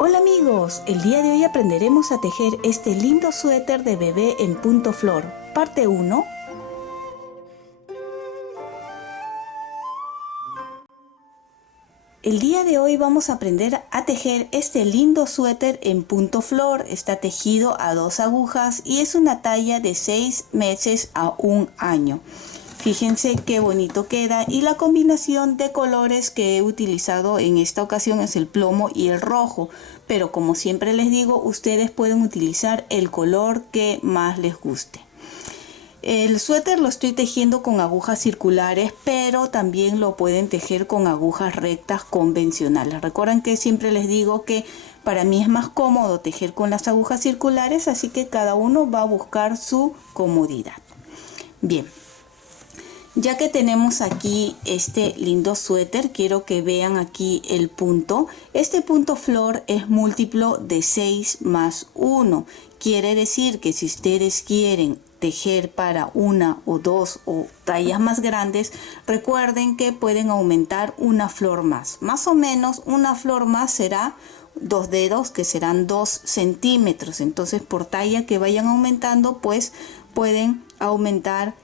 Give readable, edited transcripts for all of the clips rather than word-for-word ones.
Hola amigos, el día de hoy aprenderemos a tejer este lindo suéter de bebé en punto flor, parte 1. El día de hoy vamos a aprender a tejer este lindo suéter en punto flor. Está tejido a 2 agujas y es una talla de 6 meses a 1 año. Fíjense qué bonito queda, y la combinación de colores que he utilizado en esta ocasión es el plomo y el rojo, pero como siempre les digo, ustedes pueden utilizar el color que más les guste. El suéter lo estoy tejiendo con agujas circulares, pero también lo pueden tejer con agujas rectas convencionales. Recuerden que siempre les digo que para mí es más cómodo tejer con las agujas circulares, así que cada uno va a buscar su comodidad. Bien. Ya que tenemos aquí este lindo suéter, quiero que vean aquí el punto. Este punto flor es múltiplo de 6 más 1. Quiere decir que si ustedes quieren tejer para una o dos o tallas más grandes, recuerden que pueden aumentar una flor más. Más o menos una flor más será 2 dedos, que serán 2 centímetros. Entonces por talla que vayan aumentando, pues pueden aumentar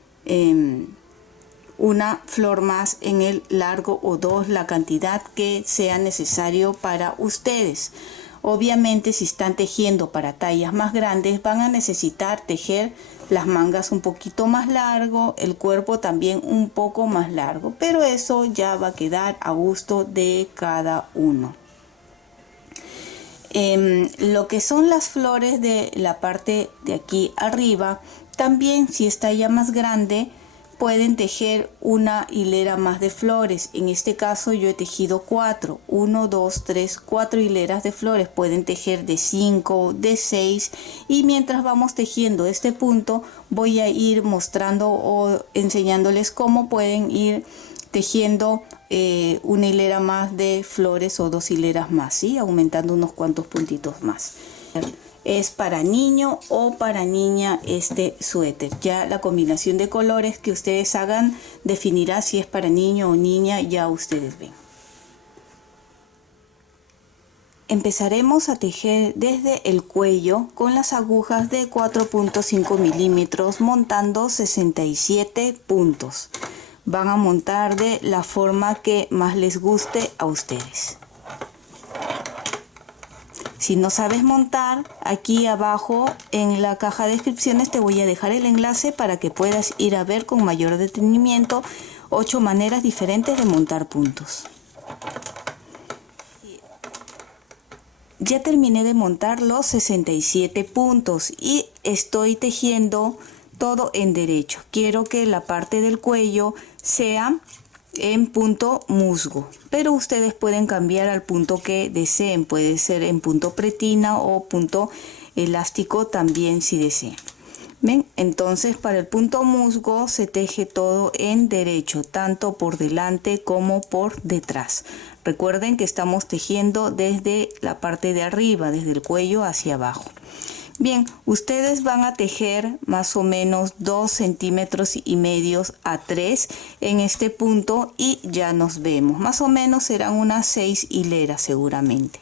una flor más en el largo o dos, la cantidad que sea necesario para ustedes. Obviamente si están tejiendo para tallas más grandes, van a necesitar tejer las mangas un poquito más largo, el cuerpo también un poco más largo, pero eso ya va a quedar a gusto de cada uno. Lo que son las flores de la parte de aquí arriba, también si está ya más grande, pueden tejer una hilera más de flores. En este caso yo he tejido 4, 1, 2, 3, 4 hileras de flores. Pueden tejer de 5, de 6, y mientras vamos tejiendo este punto voy a ir mostrando o enseñándoles cómo pueden ir tejiendo una hilera más de flores o 2 hileras más, ¿sí? Aumentando unos cuantos puntitos más. Es para niño o para niña este suéter. Ya la combinación de colores que ustedes hagan definirá si es para niño o niña, ya ustedes ven. Empezaremos a tejer desde el cuello con las agujas de 4.5 milímetros, montando 67 puntos. Van a montar de la forma que más les guste a ustedes. Si no sabes montar, aquí abajo en la caja de descripciones te voy a dejar el enlace para que puedas ir a ver con mayor detenimiento 8 maneras diferentes de montar puntos. Ya terminé de montar los 67 puntos y estoy tejiendo todo en derecho. Quiero que la parte del cuello sea en punto musgo, pero ustedes pueden cambiar al punto que deseen. Puede ser en punto pretina o punto elástico también si desean. ¿Ven? Entonces para el punto musgo se teje todo en derecho, tanto por delante como por detrás. Recuerden que estamos tejiendo desde la parte de arriba, desde el cuello hacia abajo. Bien, ustedes van a tejer más o menos 2 centímetros y medios a 3 en este punto y ya nos vemos. Más o menos serán unas 6 hileras seguramente.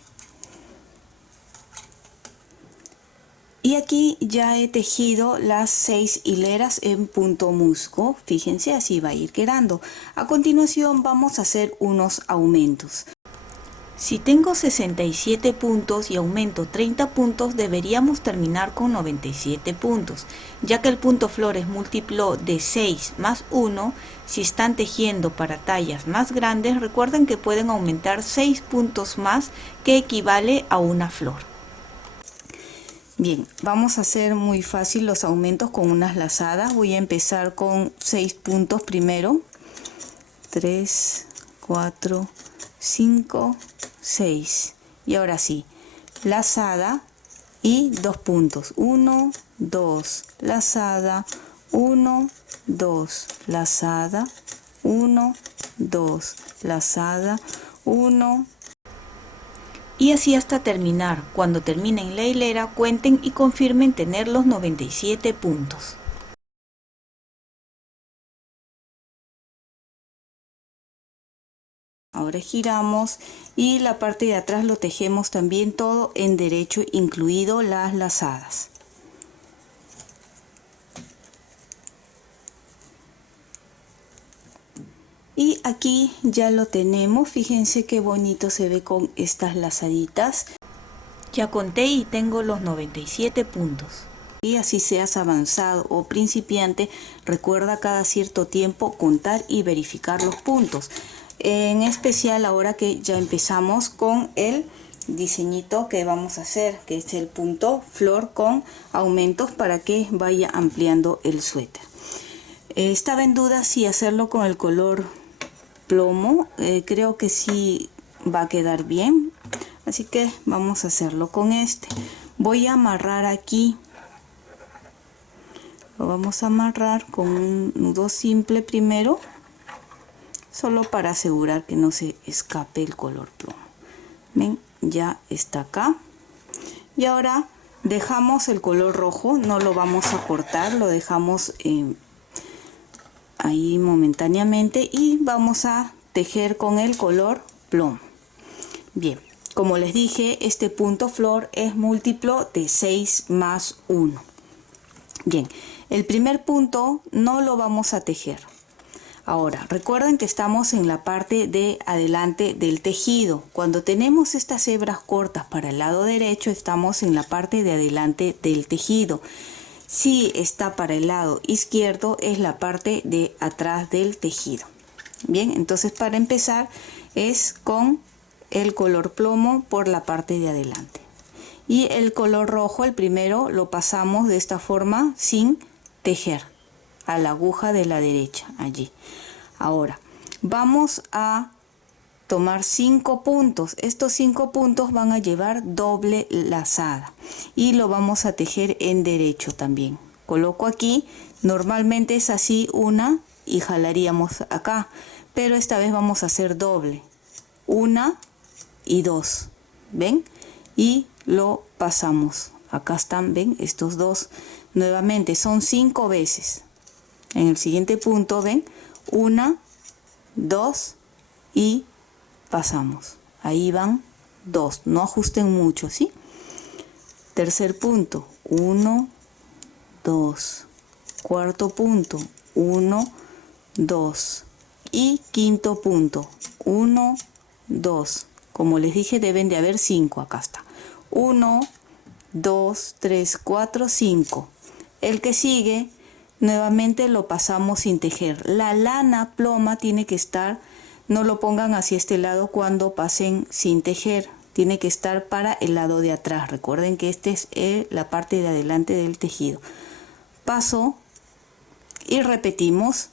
Y aquí ya he tejido las 6 hileras en punto musgo. Fíjense, así va a ir quedando. A continuación vamos a hacer unos aumentos. Si tengo 67 puntos y aumento 30 puntos, deberíamos terminar con 97 puntos. Ya que el punto flor es múltiplo de 6 más 1, si están tejiendo para tallas más grandes, recuerden que pueden aumentar 6 puntos más, que equivale a una flor. Bien, vamos a hacer muy fácil los aumentos con unas lazadas. Voy a empezar con 6 puntos primero. 3, 4, 5, 6. Y ahora sí, lazada y 2 puntos. 1, 2, lazada, 1, 2, lazada, 1, 2, lazada, 1. Y así hasta terminar. Cuando terminen la hilera, cuenten y confirmen tener los 97 puntos. Ahora giramos y la parte de atrás lo tejemos también todo en derecho, incluido las lazadas. Y aquí ya lo tenemos, fíjense qué bonito se ve con estas lazaditas. Ya conté y tengo los 97 puntos. Y así seas avanzado o principiante, recuerda cada cierto tiempo contar y verificar los puntos. En especial ahora que ya empezamos con el diseñito que vamos a hacer, que es el punto flor con aumentos para que vaya ampliando el suéter. Estaba en duda si hacerlo con el color plomo, creo que sí va a quedar bien, así que vamos a hacerlo con este. Voy a amarrar aquí, lo vamos a amarrar con un nudo simple primero, solo para asegurar que no se escape el color plomo. Ven, ya está acá. Y ahora dejamos el color rojo, no lo vamos a cortar, lo dejamos ahí momentáneamente y vamos a tejer con el color plomo. Bien, como les dije, este punto flor es múltiplo de 6 más 1. Bien, el primer punto no lo vamos a tejer. Ahora, recuerden que estamos en la parte de adelante del tejido. Cuando tenemos estas hebras cortas para el lado derecho, estamos en la parte de adelante del tejido. Si está para el lado izquierdo, es la parte de atrás del tejido. Bien, entonces para empezar es con el color plomo por la parte de adelante. Y el color rojo, el primero, lo pasamos de esta forma sin tejer a la aguja de la derecha, allí. Ahora, vamos a tomar 5 puntos. Estos 5 puntos van a llevar doble lazada y lo vamos a tejer en derecho también. Coloco aquí, normalmente es así una y jalaríamos acá, pero esta vez vamos a hacer doble, 1 y 2, ¿ven? Y lo pasamos, acá están, ven, estos dos, nuevamente son 5 veces. En el siguiente punto, ven, 1, 2 y pasamos. Ahí van 2, no ajusten mucho, ¿sí? Tercer punto, 1, 2. Cuarto punto, 1, 2. Y quinto punto, 1, 2. Como les dije, deben de haber 5. Acá está. 1, 2, 3, 4, 5. El que sigue, nuevamente lo pasamos sin tejer. La lana ploma tiene que estar, no lo pongan hacia este lado cuando pasen sin tejer. Tiene que estar para el lado de atrás. Recuerden que esta es la parte de adelante del tejido. Paso y repetimos.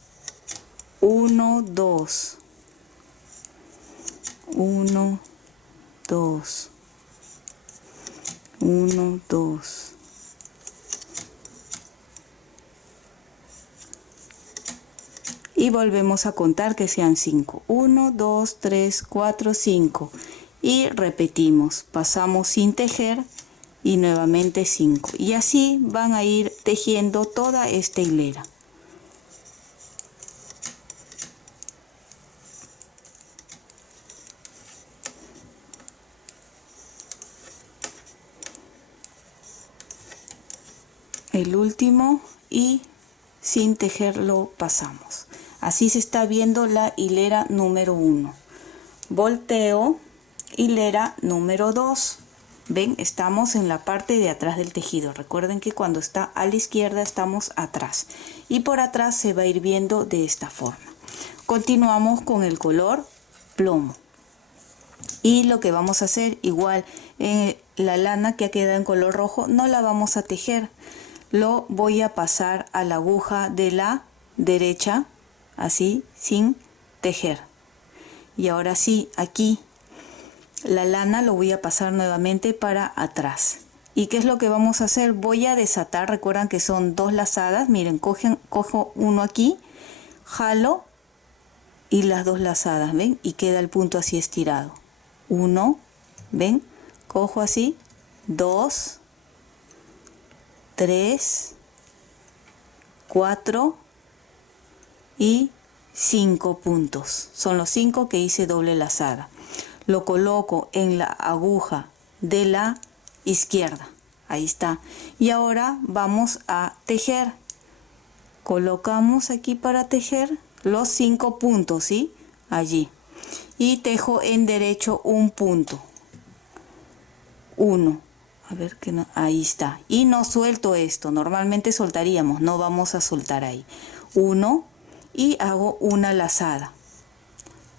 1, 2. 1, 2. 1, 2. Y volvemos a contar que sean 5. 1, 2, 3, 4, 5. Y repetimos. Pasamos sin tejer y nuevamente 5. Y así van a ir tejiendo toda esta hilera. El último y sin tejer lo pasamos. Así se está viendo la hilera número 1. Volteo, hilera número 2. Ven, estamos en la parte de atrás del tejido. Recuerden que cuando está a la izquierda estamos atrás. Y por atrás se va a ir viendo de esta forma. Continuamos con el color plomo. Y lo que vamos a hacer, igual en la lana que ha quedado en color rojo, no la vamos a tejer. Lo voy a pasar a la aguja de la derecha, así, sin tejer. Y ahora sí, aquí la lana lo voy a pasar nuevamente para atrás. ¿Y qué es lo que vamos a hacer? Voy a desatar, recuerdan que son 2 lazadas. Miren, cojo uno aquí, jalo y las 2 lazadas, ¿ven? Y queda el punto así estirado. 1, ¿ven? Cojo así, 2, 3, 4 y 5 puntos. Son los 5 que hice doble lazada. Lo coloco en la aguja de la izquierda. Ahí está. Y ahora vamos a tejer. Colocamos aquí para tejer los 5 puntos, ¿sí? Allí. Y tejo en derecho un punto. 1. A ver que no. Ahí está. Y no suelto esto. Normalmente soltaríamos. No vamos a soltar ahí. 1. Y hago una lazada.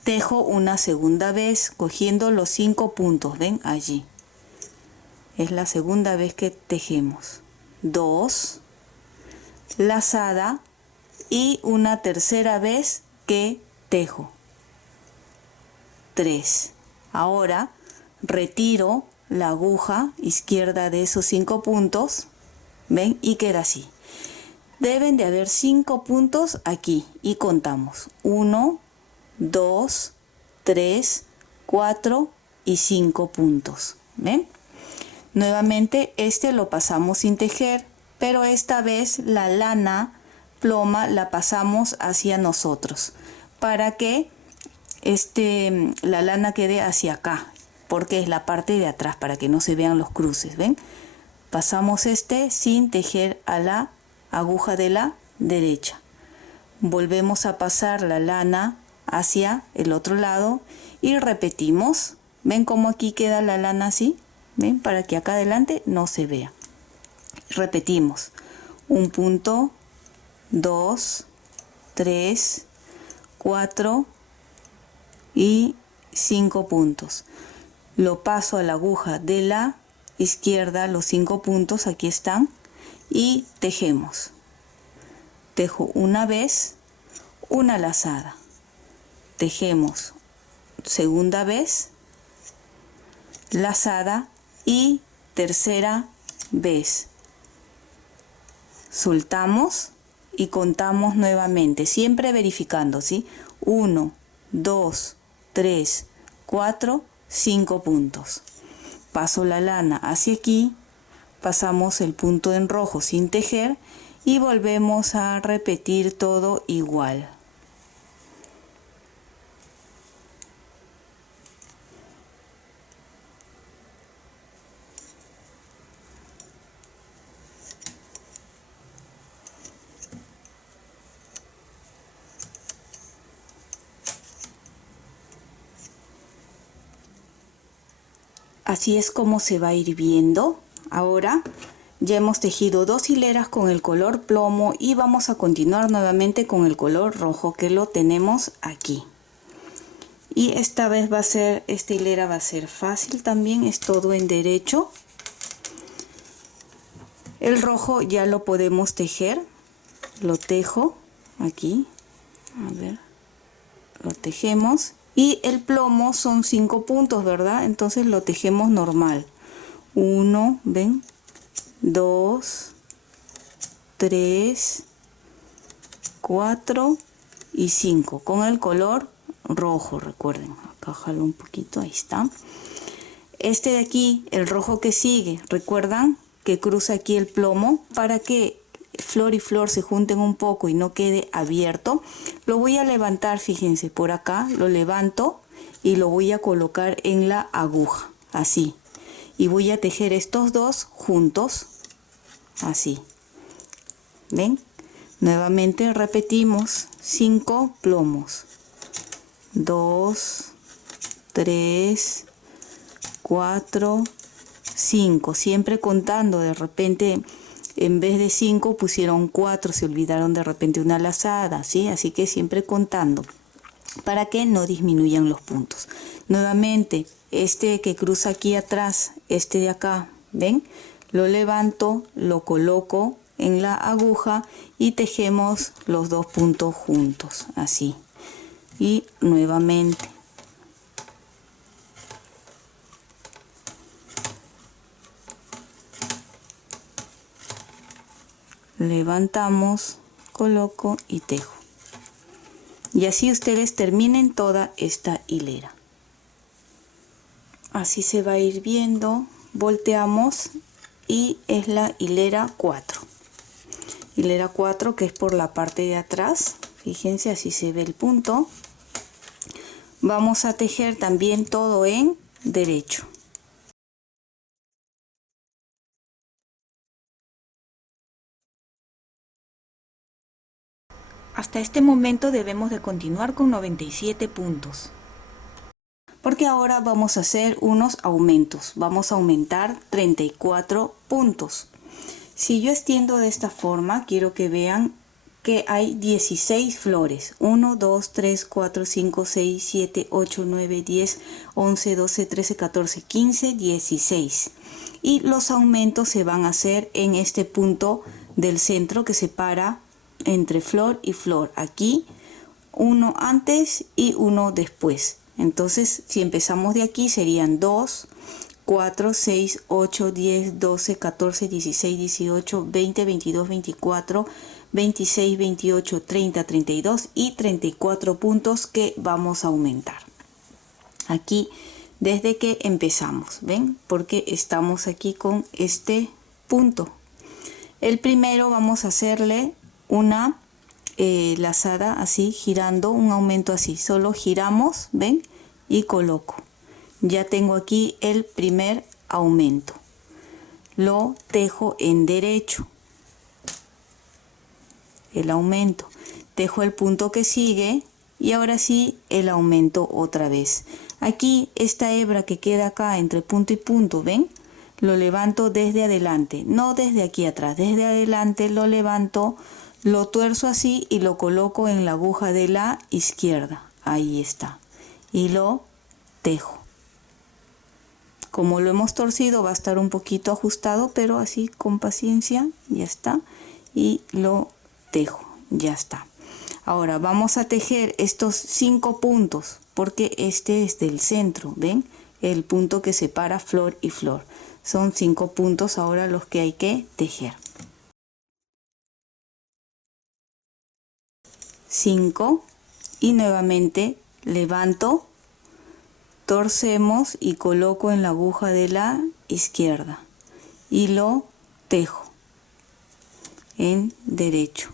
Tejo una segunda vez cogiendo los 5 puntos. ¿Ven? Allí. Es la segunda vez que tejemos. 2. Lazada. Y una tercera vez que tejo. 3. Ahora retiro la aguja izquierda de esos 5 puntos. ¿Ven? Y queda así. Deben de haber 5 puntos aquí y contamos 1, 2, 3, 4 y 5 puntos. ¿Ven? Nuevamente este lo pasamos sin tejer, pero esta vez la lana ploma la pasamos hacia nosotros para que la lana quede hacia acá, porque es la parte de atrás para que no se vean los cruces. ¿Ven? Pasamos sin tejer a la aguja de la derecha. Volvemos a pasar la lana hacia el otro lado y repetimos. ¿Ven cómo aquí queda la lana así? ¿Ven? Para que acá adelante no se vea. Repetimos. Un punto, 2, 3, 4 y 5 puntos. Lo paso a la aguja de la izquierda, los 5 puntos, aquí están. Y tejemos. Tejo una vez, una lazada. Tejemos segunda vez, lazada y tercera vez. Soltamos y contamos nuevamente, siempre verificando, ¿sí? 1, 2, 3, 4, 5 puntos. Paso la lana hacia aquí. Pasamos el punto en rojo sin tejer y volvemos a repetir todo igual. Así es como se va a ir viendo. Ahora ya hemos tejido 2 hileras con el color plomo y vamos a continuar nuevamente con el color rojo que lo tenemos aquí. Y esta vez esta hilera va a ser fácil también, es todo en derecho. El rojo ya lo podemos tejer, lo tejo aquí, a ver, lo tejemos. Y el plomo son 5 puntos, ¿verdad? Entonces lo tejemos normal. 1, ven, 2, 3, 4 y 5 con el color rojo. Recuerden, acá jalo un poquito, ahí está. Este de aquí, el rojo que sigue, recuerdan que cruza aquí el plomo para que flor y flor se junten un poco y no quede abierto. Lo voy a levantar, fíjense, por acá lo levanto y lo voy a colocar en la aguja, así. Y voy a tejer estos dos juntos, así. ¿Ven? Nuevamente repetimos 5 plomos. 2, 3, 4, 5. Siempre contando, de repente en vez de 5 pusieron 4, se olvidaron de repente una lazada, ¿sí? Así que siempre contando para que no disminuyan los puntos. Nuevamente, este que cruza aquí atrás, este de acá, ¿ven? Lo levanto, lo coloco en la aguja y tejemos los 2 puntos juntos, así. Y nuevamente. Levantamos, coloco y tejo. Y así ustedes terminen toda esta hilera. Así se va a ir viendo. Volteamos y es la hilera 4. Hilera 4 que es por la parte de atrás. Fíjense, así se ve el punto. Vamos a tejer también todo en derecho. Hasta este momento debemos de continuar con 97 puntos. Porque ahora vamos a hacer unos aumentos. Vamos a aumentar 34 puntos. Si yo extiendo de esta forma, quiero que vean que hay 16 flores. 1, 2, 3, 4, 5, 6, 7, 8, 9, 10, 11, 12, 13, 14, 15, 16. Y los aumentos se van a hacer en este punto del centro que separa entre flor y flor. Aquí uno antes y uno después. Entonces, si empezamos de aquí, serían 2, 4, 6, 8, 10, 12, 14, 16, 18, 20, 22, 24, 26, 28, 30, 32 y 34 puntos que vamos a aumentar. Aquí, desde que empezamos, ¿ven? Porque estamos aquí con este punto. El primero vamos a hacerle una lazada así, girando, un aumento así. Solo giramos, ¿ven? Y coloco. Ya tengo aquí el primer aumento. Lo tejo en derecho. El aumento. Tejo el punto que sigue y ahora sí el aumento otra vez. Aquí esta hebra que queda acá entre punto y punto, ¿ven? Lo levanto desde adelante, no desde aquí atrás. Desde adelante lo levanto, lo tuerzo así y lo coloco en la aguja de la izquierda. Ahí está. Y lo tejo. Como lo hemos torcido va a estar un poquito ajustado, pero así con paciencia, ya está. Y lo tejo, ya está. Ahora vamos a tejer estos 5 puntos, porque este es del centro, ¿ven? El punto que separa flor y flor. Son 5 puntos ahora los que hay que tejer. 5 y nuevamente levanto, torcemos y coloco en la aguja de la izquierda y lo tejo en derecho.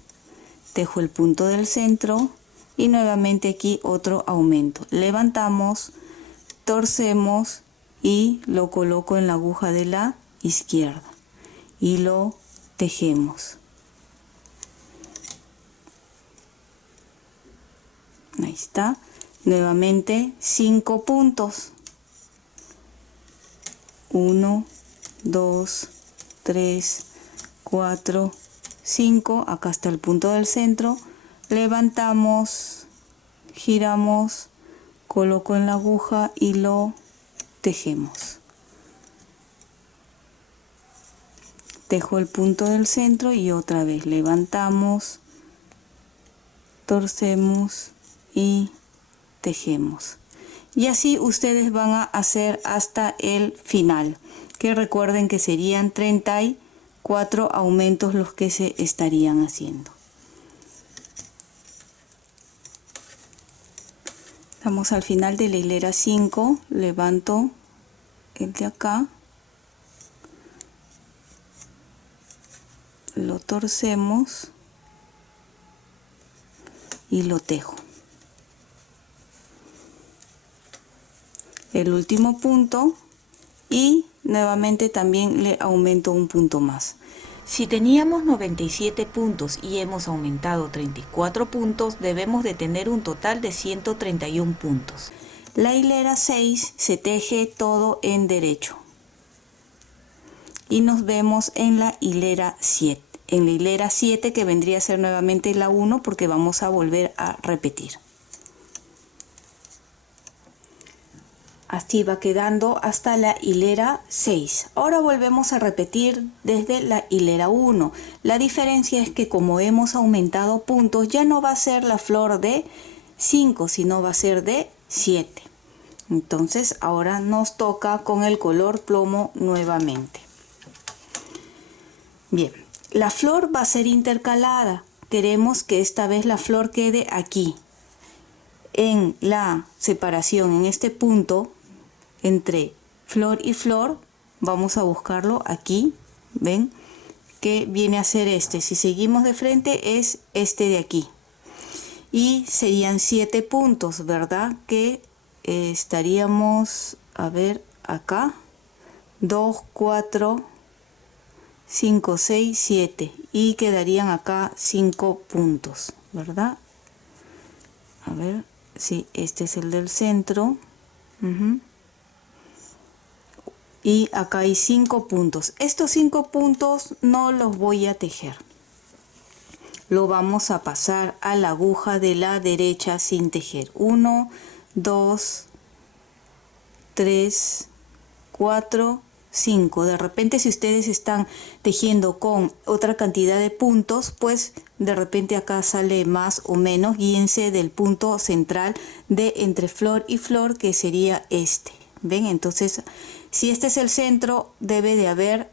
Tejo el punto del centro y nuevamente aquí otro aumento. Levantamos, torcemos y lo coloco en la aguja de la izquierda y lo tejemos. Ahí está. Nuevamente 5 puntos. 1, 2, 3, 4, 5. Acá está el punto del centro. Levantamos, giramos, coloco en la aguja y lo tejemos. Tejo el punto del centro y otra vez levantamos, torcemos y tejemos. Y así ustedes van a hacer hasta el final, que recuerden que serían 34 aumentos los que se estarían haciendo. Estamos al final de la hilera 5, levanto el de acá, lo torcemos y lo tejo. El último punto y nuevamente también le aumento un punto más. Si teníamos 97 puntos y hemos aumentado 34 puntos, debemos de tener un total de 131 puntos. La hilera 6 se teje todo en derecho. Y nos vemos en la hilera 7. En la hilera 7 que vendría a ser nuevamente la 1 porque vamos a volver a repetir. Así va quedando hasta la hilera 6. Ahora volvemos a repetir desde la hilera 1. La diferencia es que como hemos aumentado puntos, ya no va a ser la flor de 5, sino va a ser de 7. Entonces ahora nos toca con el color plomo nuevamente. Bien, la flor va a ser intercalada. Queremos que esta vez la flor quede aquí, en la separación, en este punto entre flor y flor. Vamos a buscarlo aquí, ven que viene a ser este. Si seguimos de frente es este de aquí. y serían 7 puntos, ¿verdad? Que estaríamos, a ver, acá 2, 4, 5, 6, 7 y quedarían acá 5 puntos, ¿verdad? A ver, sí, este es el del centro. Y acá hay 5 puntos. Estos 5 puntos no los voy a tejer. Lo vamos a pasar a la aguja de la derecha sin tejer. 1, 2, 3, 4, 5. De repente, si ustedes están tejiendo con otra cantidad de puntos, pues de repente acá sale más o menos. Guíense del punto central de entre flor y flor, que sería este. ¿Ven? Entonces, si este es el centro, debe de haber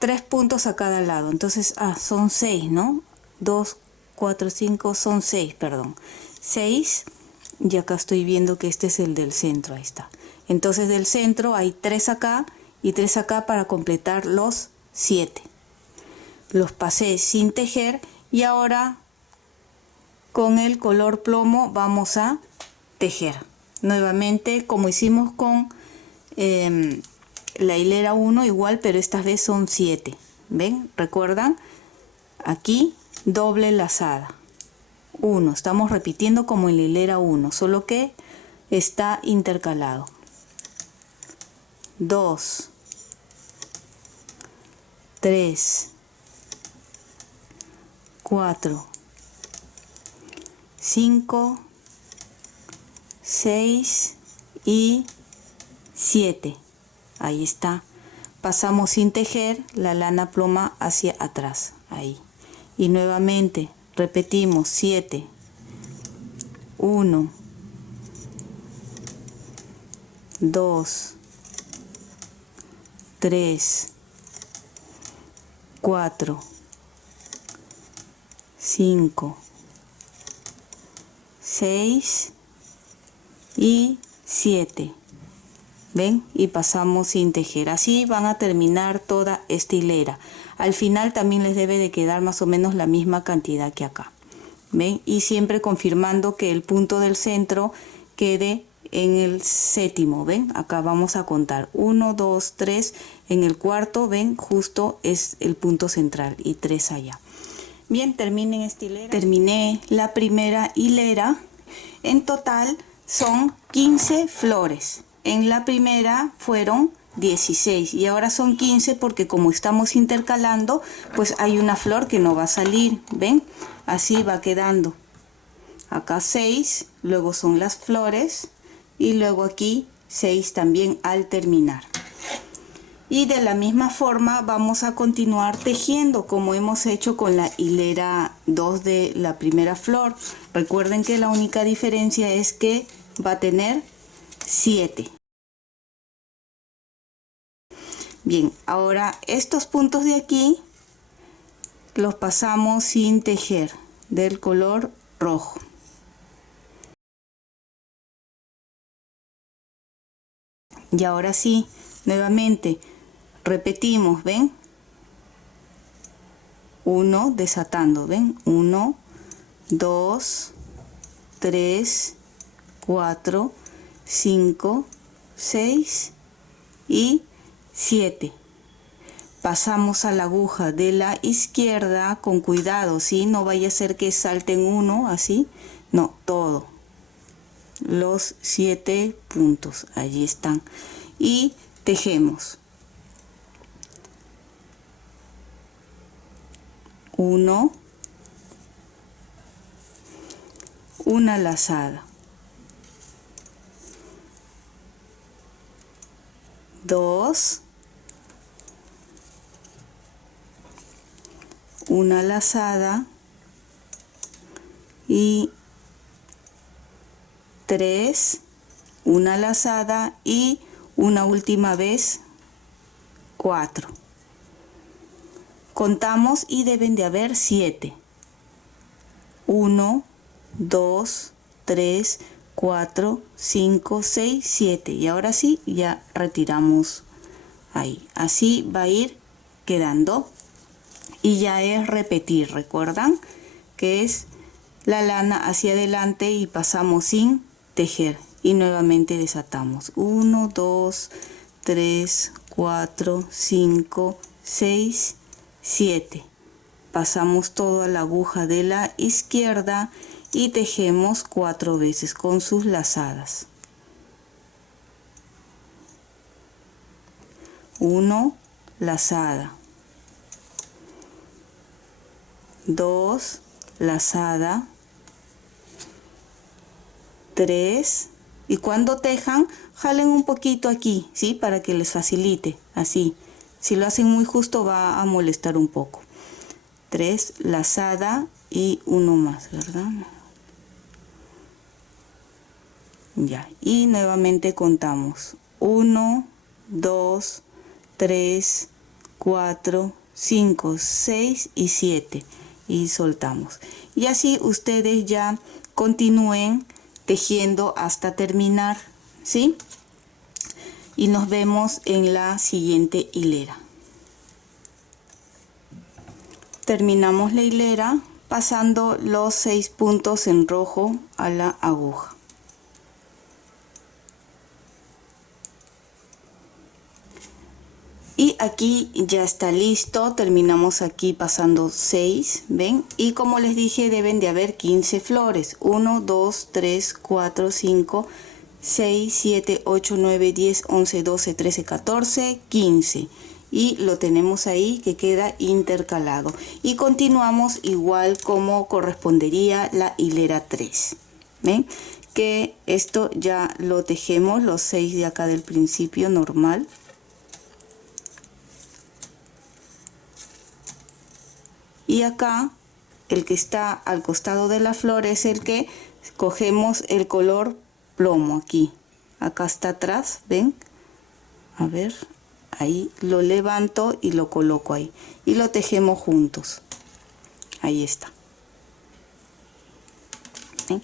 3 puntos a cada lado. Entonces, son 6, ¿no? 2, 4, 5, son 6, perdón. 6, y acá estoy viendo que este es el del centro, ahí está. Entonces del centro hay 3 acá y 3 acá para completar los 7. Los pasé sin tejer y ahora con el color plomo vamos a tejer. Nuevamente, como hicimos con la hilera 1, igual, pero esta vez son 7. ¿Ven? ¿Recuerdan? Aquí doble lazada. 1, estamos repitiendo como en la hilera 1, solo que está intercalado. 2, 3, 4, 5, 6 y 7. Ahí está. Pasamos sin tejer la lana ploma hacia atrás, ahí. Y nuevamente repetimos 7, 1, 2, 3, 4, 5, 6 y 7. ¿Ven? Y pasamos sin tejer. Así van a terminar toda esta hilera. Al final también les debe de quedar más o menos la misma cantidad que acá. ¿Ven? Y siempre confirmando que el punto del centro quede en el séptimo. ¿Ven? Acá vamos a contar 1, 2, 3. En el cuarto, ven, justo es el punto central y 3 allá. Bien, terminen esta hilera. Terminé la primera hilera. En total son 15 flores. En la primera fueron 16 y ahora son 15 porque como estamos intercalando, pues hay una flor que no va a salir. ¿Ven? Así va quedando. Acá 6, luego son las flores y luego aquí 6 también al terminar. Y de la misma forma vamos a continuar tejiendo como hemos hecho con la hilera 2 de la primera flor. Recuerden que la única diferencia es que va a tener 7. Bien, ahora estos puntos de aquí los pasamos sin tejer del color rojo. Y ahora sí, nuevamente repetimos, ¿ven? 1 desatando, ¿ven? 1, 2, 3, 4, 5, 6 y 7. Pasamos a la aguja de la izquierda con cuidado, ¿sí? No vaya a ser que salten uno así, no, todo. Los 7 puntos, allí están. Y tejemos. 1, una lazada. 2, una lazada y 3, una lazada y una última vez 4. Contamos y deben de haber 7. 1, 2, 3, 4, 5, 6, 7. Y ahora sí, ya retiramos ahí. Así va a ir quedando. Y ya es repetir, ¿recuerdan? Que es la lana hacia adelante y pasamos sin tejer y nuevamente desatamos. 1, 2, 3, 4, 5, 6, 7. Pasamos todo a la aguja de la izquierda y tejemos 4 veces con sus lazadas. 1 lazada, 2 lazada, 3, y cuando tejan jalen un poquito aquí, ¿sí? Para que les facilite, así. Si lo hacen muy justo va a molestar un poco. 3 lazada y 1 más, ¿verdad? Ya, y nuevamente contamos 1, 2, 3, 4, 5, 6 y 7 y soltamos. Y así ustedes ya continúen tejiendo hasta terminar, ¿sí? Y nos vemos en la siguiente hilera. Terminamos la hilera pasando los 6 puntos en rojo a la aguja. Y aquí ya está listo, terminamos aquí pasando 6, ¿ven? Y como les dije, deben de haber 15 flores. 1, 2, 3, 4, 5, 6, 7, 8, 9, 10, 11, 12, 13, 14, 15. Y lo tenemos ahí que queda intercalado. Y continuamos igual como correspondería la hilera 3. ¿Ven? Que esto ya lo tejemos los 6 de acá del principio normal. Y acá, el que está al costado de la flor es el que cogemos el color plomo aquí. Acá está atrás, ¿ven? A ver, ahí lo levanto y lo coloco ahí. Y lo tejemos juntos. Ahí está. ¿Ven?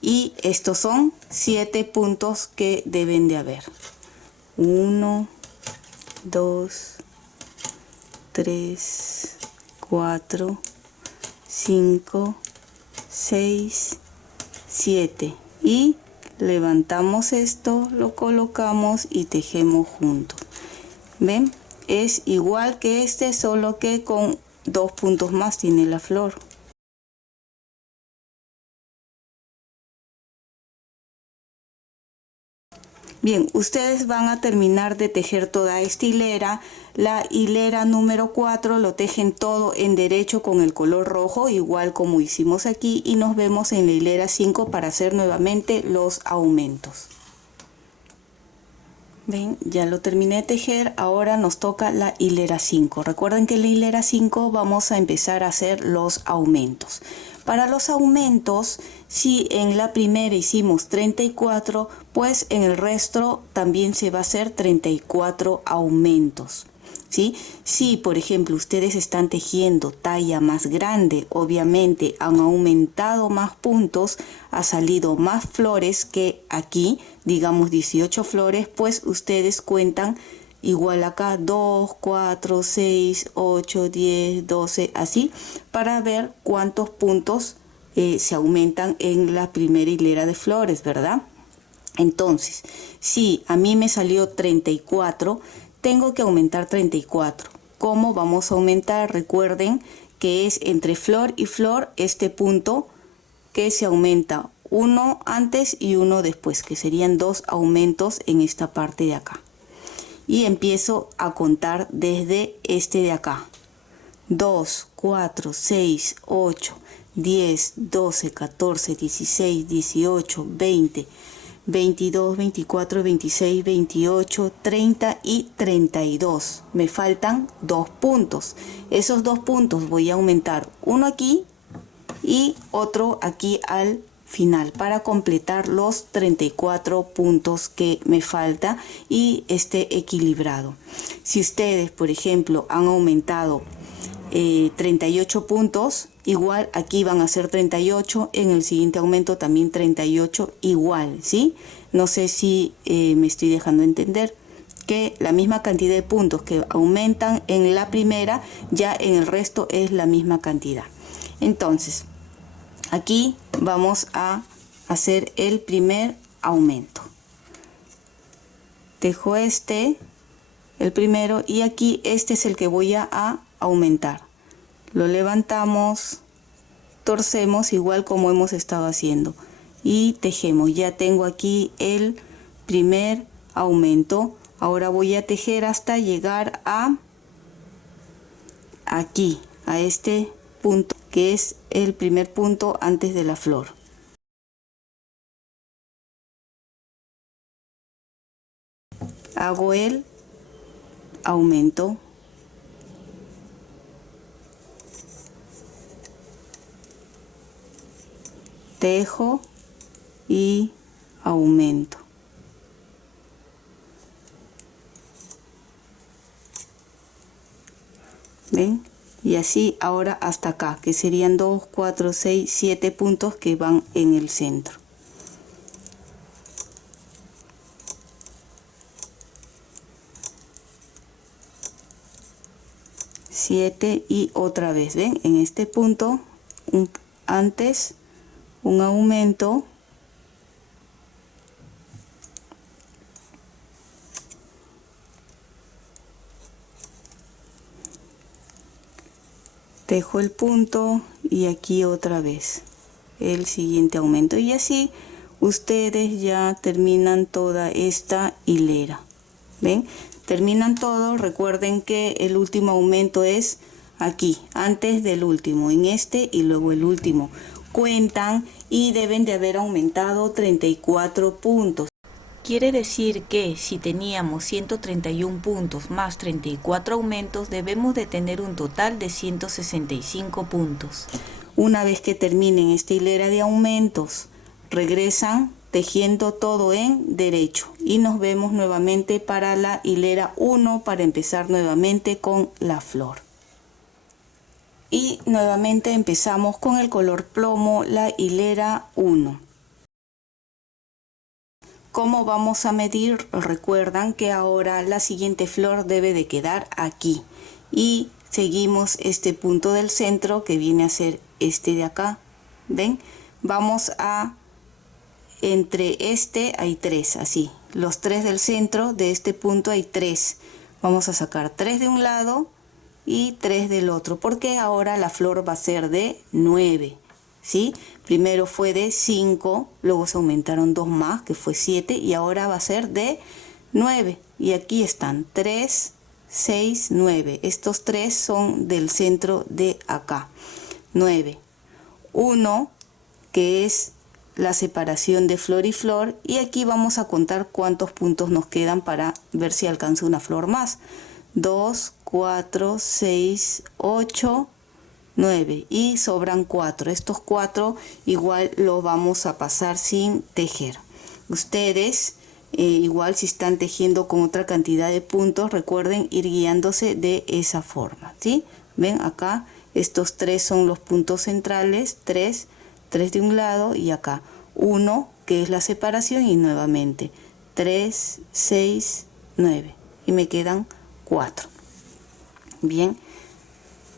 Y estos son 7 puntos que deben de haber. 1, 2, 3, 4, 5, 6, 7 y levantamos esto, lo colocamos y tejemos juntos. ¿Ven? Es igual que este, solo que con 2 puntos más tiene la flor. Bien, ustedes van a terminar de tejer toda esta hilera. La hilera número 4 lo tejen todo en derecho con el color rojo, igual como hicimos aquí, y nos vemos en la hilera 5 para hacer nuevamente los aumentos. Ven, ya lo terminé de tejer, ahora nos toca la hilera 5. Recuerden que en la hilera 5 vamos a empezar a hacer los aumentos. Para los aumentos, si en la primera hicimos 34, pues en el resto también se va a hacer 34 aumentos. ¿Sí? Si, por ejemplo, ustedes están tejiendo talla más grande, obviamente han aumentado más puntos, ha salido más flores que aquí, digamos 18 flores, pues ustedes cuentan igual acá 2, 4, 6, 8, 10, 12, así, para ver cuántos puntos se aumentan en la primera hilera de flores, ¿verdad? Entonces, si a mí me salió 34, tengo que aumentar 34. ¿Cómo vamos a aumentar? Recuerden que es entre flor y flor este punto que se aumenta uno antes y uno después, que serían 2 aumentos en esta parte de acá. Y empiezo a contar desde este de acá. 2, 4, 6, 8, 10, 12, 14, 16, 18, 20, 22, 24, 26, 28, 30 y 32. Me faltan 2 puntos. Esos 2 puntos voy a aumentar uno aquí y otro aquí al final para completar los 34 puntos que me falta y esté equilibrado. Si ustedes, por ejemplo, han aumentado 38 puntos, igual aquí van a ser 38, en el siguiente aumento también 38 igual, ¿sí? No sé si me estoy dejando entender que la misma cantidad de puntos que aumentan en la primera, ya en el resto es la misma cantidad. Entonces, Aquí vamos a hacer el primer aumento. Tejo el primero, y aquí este es el que voy a aumentar. Lo levantamos, torcemos igual como hemos estado haciendo y tejemos. Ya tengo aquí el primer aumento. Ahora voy a tejer hasta llegar a aquí, a este punto, que es el primer punto antes de la flor. Hago el aumento, tejo y aumento. ¿Ven? Y así ahora hasta acá, que serían 2, 4, 6, 7 puntos que van en el centro. Siete, y otra vez, ¿ven? En este punto, antes un aumento, tejo el punto y aquí otra vez el siguiente aumento, y así ustedes ya terminan toda esta hilera. ¿Ven? Terminan todo. Recuerden que el último aumento es aquí, antes del último, en este y luego el último. Cuentan y deben de haber aumentado 34 puntos. Quiere decir que si teníamos 131 puntos más 34 aumentos, debemos de tener un total de 165 puntos. Una vez que terminen esta hilera de aumentos, regresan tejiendo todo en derecho y nos vemos nuevamente para la hilera 1 para empezar nuevamente con la flor. Y nuevamente empezamos con el color plomo, la hilera 1. ¿Cómo vamos a medir? Recuerdan que ahora la siguiente flor debe de quedar aquí y seguimos este punto del centro que viene a ser este de acá. ¿Ven? Vamos a, entre este hay 3, así, los 3 del centro de este punto hay 3. Vamos a sacar 3 de un lado y 3 del otro, porque ahora la flor va a ser de 9. ¿Sí? Primero fue de 5, luego se aumentaron 2 más, que fue 7, y ahora va a ser de 9. Y aquí están 3, 6, 9. Estos 3 son del centro de acá. 9. 1, que es la separación de flor y flor, y aquí vamos a contar cuántos puntos nos quedan para ver si alcanza una flor más. 2, 4, 6, 8, 9, y sobran 4. Estos 4 igual lo vamos a pasar sin tejer. Ustedes igual si están tejiendo con otra cantidad de puntos, recuerden ir guiándose de esa forma, ¿sí? Ven acá, estos 3 son los puntos centrales, 3 de un lado, y acá 1 que es la separación, y nuevamente 3, 6, 9, y me quedan 4. Bien,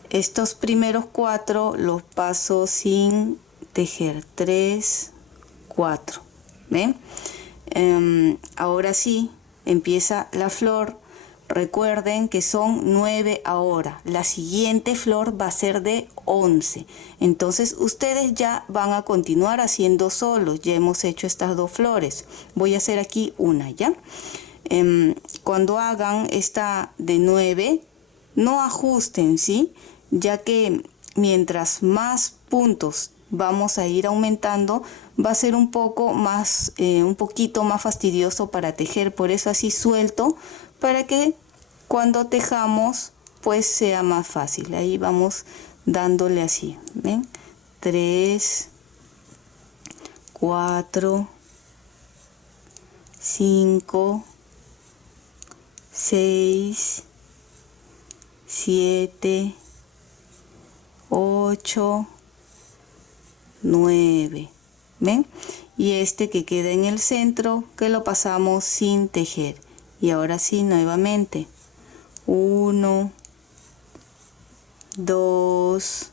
estos primeros 4 los paso sin tejer. 3, 4. ¿Ven? Ahora sí empieza la flor. Recuerden que son 9 ahora. La siguiente flor va a ser de 11. Entonces ustedes ya van a continuar haciendo solos. Ya hemos hecho estas 2 flores. Voy a hacer aquí una, ¿ya? Cuando hagan esta de 9, no ajusten, ¿sí? Ya que mientras más puntos vamos a ir aumentando, va a ser un poquito más fastidioso para tejer. Por eso así suelto, para que cuando tejamos pues sea más fácil. Ahí vamos dándole así, ¿ven? 3, 4, 5, 6, 7, 8, 9. ¿Ven? Y este que queda en el centro, que lo pasamos sin tejer. Y ahora sí, nuevamente. 1, 2,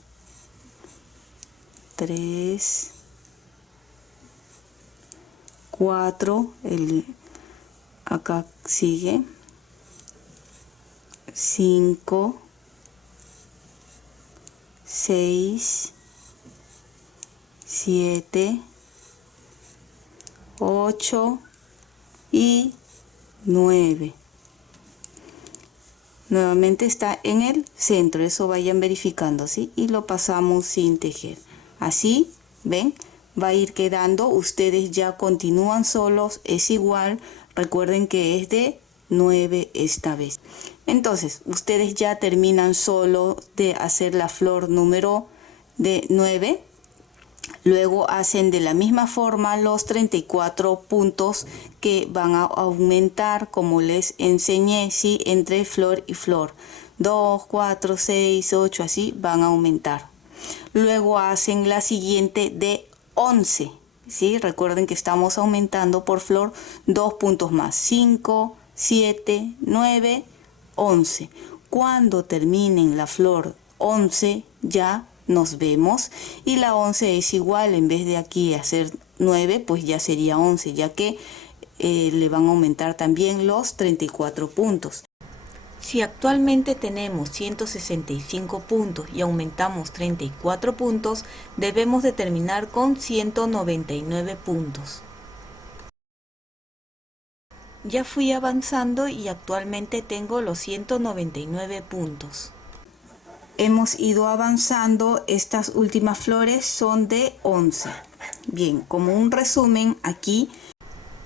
3, 4, acá sigue, 5, 6, 7, 8 y 9. Nuevamente está en el centro, eso vayan verificando, ¿sí? Y lo pasamos sin tejer. Así, ¿ven? Va a ir quedando, ustedes ya continúan solos, es igual, recuerden que es de 9 esta vez. Entonces, ustedes ya terminan solo de hacer la flor número de 9. Luego hacen de la misma forma los 34 puntos que van a aumentar como les enseñé, ¿sí? Entre flor y flor. 2, 4, 6, 8, así van a aumentar. Luego hacen la siguiente de 11, ¿sí? Recuerden que estamos aumentando por flor 2 puntos más. 5, 7, 9, 11. Cuando terminen la flor 11 ya nos vemos, y la 11 es igual, en vez de aquí hacer 9 pues ya sería 11, ya que le van a aumentar también los 34 puntos. Si actualmente tenemos 165 puntos y aumentamos 34 puntos, debemos de terminar con 199 puntos. Ya fui avanzando y actualmente tengo los 199 puntos. Hemos ido avanzando, estas últimas flores son de 11. Bien, como un resumen, aquí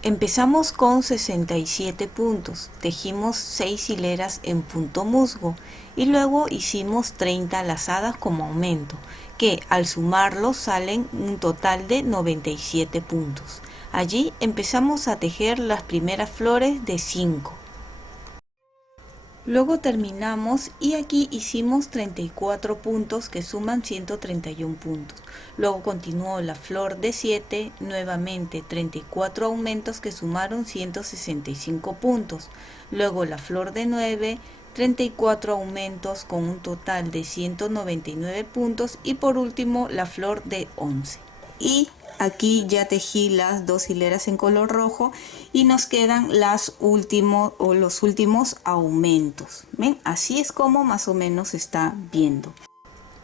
empezamos con 67 puntos, tejimos 6 hileras en punto musgo y luego hicimos 30 lazadas como aumento, que al sumarlos salen un total de 97 puntos. Allí empezamos a tejer las primeras flores de 5. Luego terminamos y aquí hicimos 34 puntos que suman 131 puntos. Luego continuó la flor de 7, nuevamente 34 aumentos que sumaron 165 puntos. Luego la flor de 9, 34 aumentos con un total de 199 puntos. Y por último la flor de 11. Y aquí ya tejí las 2 hileras en color rojo y nos quedan los últimos aumentos. ¿Ven? Así es como más o menos se está viendo.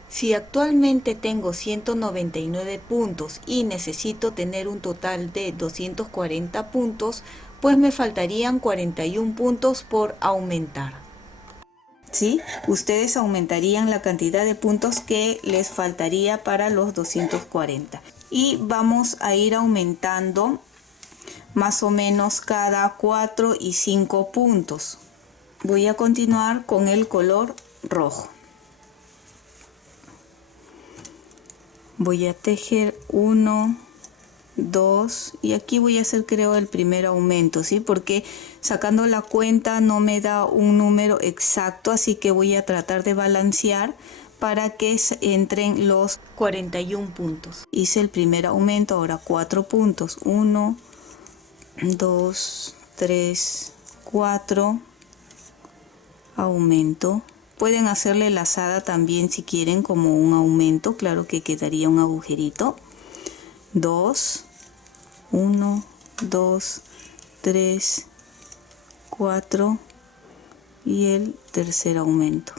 Si actualmente tengo 199 puntos y necesito tener un total de 240 puntos, pues me faltarían 41 puntos por aumentar. ¿Sí? Ustedes aumentarían la cantidad de puntos que les faltaría para los 240. Y vamos a ir aumentando más o menos cada 4 y 5 puntos. Voy a continuar con el color rojo. Voy a tejer 1, 2 y aquí voy a hacer creo el primer aumento, ¿sí? Porque sacando la cuenta no me da un número exacto, así que voy a tratar de balancear para que entren los 41 puntos. Hice el primer aumento, ahora 4 puntos. 1, 2, 3, 4. Aumento. Pueden hacerle lazada también si quieren como un aumento. Claro que quedaría un agujerito. 2, 1, 2, 3, 4 y el tercer aumento.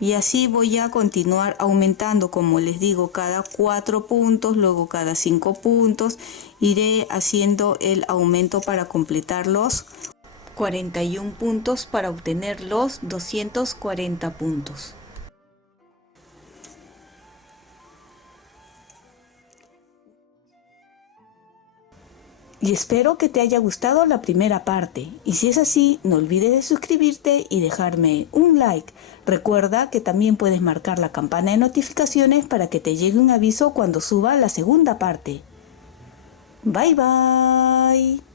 Y así voy a continuar aumentando, como les digo, cada 4 puntos, luego cada 5 puntos. Iré haciendo el aumento para completar los 41 puntos para obtener los 240 puntos. Y espero que te haya gustado la primera parte. Y si es así, no olvides de suscribirte y dejarme un like. Recuerda que también puedes marcar la campana de notificaciones para que te llegue un aviso cuando suba la segunda parte. Bye bye.